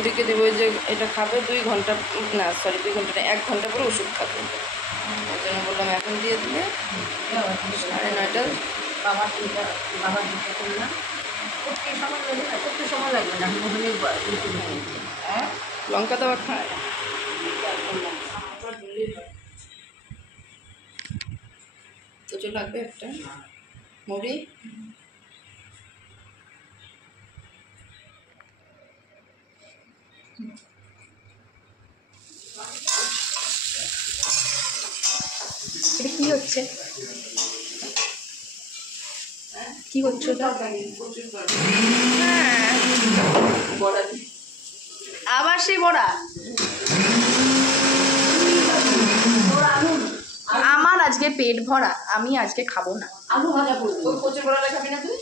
ওদিকে দেবো যে এটা খাবে 2 ঘন্টা, না সরি 2 ঘন্টা না, 1 ঘন্টা পরে ওষুধ খাবে। ওই জন্য বললাম এখন দিয়ে দিলে 9:30। বাবা দুটো করলাম, করতে সময় লাগবে না। হ্যাঁ, লঙ্কা দেওয়া খায়। তো লাগবে একটা মুড়ি। এটা কি হচ্ছে, কি হচ্ছে ওটা? হ্যাঁ, আবার সেই বড়া। আমার আজকে পেট ভরা, আমি আজকে খাবো না। আলু ভাজা করবো। কচুর বড়াটা খাবি না তুই?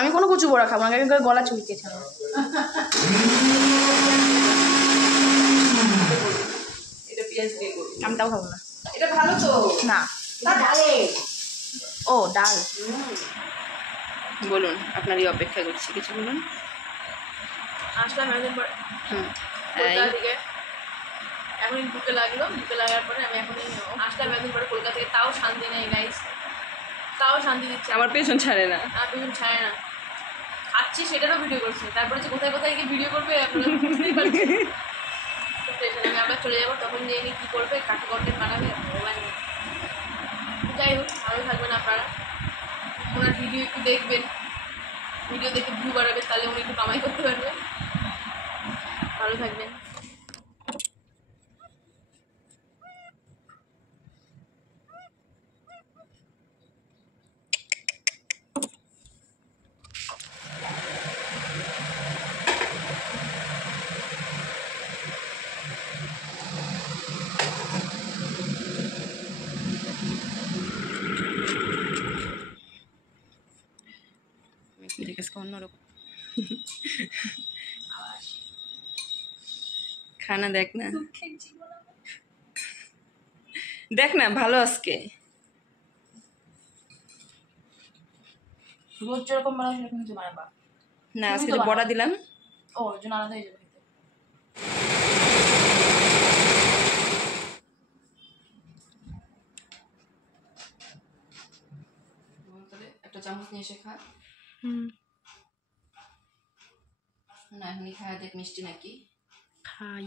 আমি কোনো কচু বড়া খাবো না, গলা চুলকেছে আমার। এটা পেঁয়াজ দিয়ে করবি। আমি তাও খাবো না। এটা ভালো তো না, ডালে ও ডাল। বলুন, আপনারই অপেক্ষা করছি, কিছু বলুন। আসলাম একদিন পরে এই থেকে, এখন বুকে লাগলো, বুকে লাগার পরে আমি এখন আসলাম একদিন পরে কলকাতা থেকে, তাও শান্তি নেই গাইস, তাও শান্তি দিচ্ছে আমার পেছন ছাড়ে না। আর পেছন ছাড়ে না। খাচ্ছি সেটারও ভিডিও করছে, তারপরে যে কোথায় কোথায় গিয়ে ভিডিও করবে আপনারা বুঝতেই পারছেন। আমি আমরা চলে যাবো, তখন গিয়ে কী করবে, কাকে কন্টেন্ট বানাবে ভগবান। যাই হোক, ভালো থাকবেন আপনারা, ওনার ভিডিও একটু দেখবেন, ভিডিও দেখে ভিউ বাড়াবে, তাহলে উনি একটু কামাই করতে পারবে। ভালো থাকবেন। অন্যরকম খানা দেখ না, দেখ না ভালো আজকে। রোজ যেরকম বানাও সেরকম কিছু বানাবা না, আজকে যে বড়া দিলাম, ও ওর জন্য আলাদা হয়ে যাবে। একটা চামচ নিয়ে এসে খা। না এখনই খাওয়া দেখ মিষ্টি নাকি। খাই।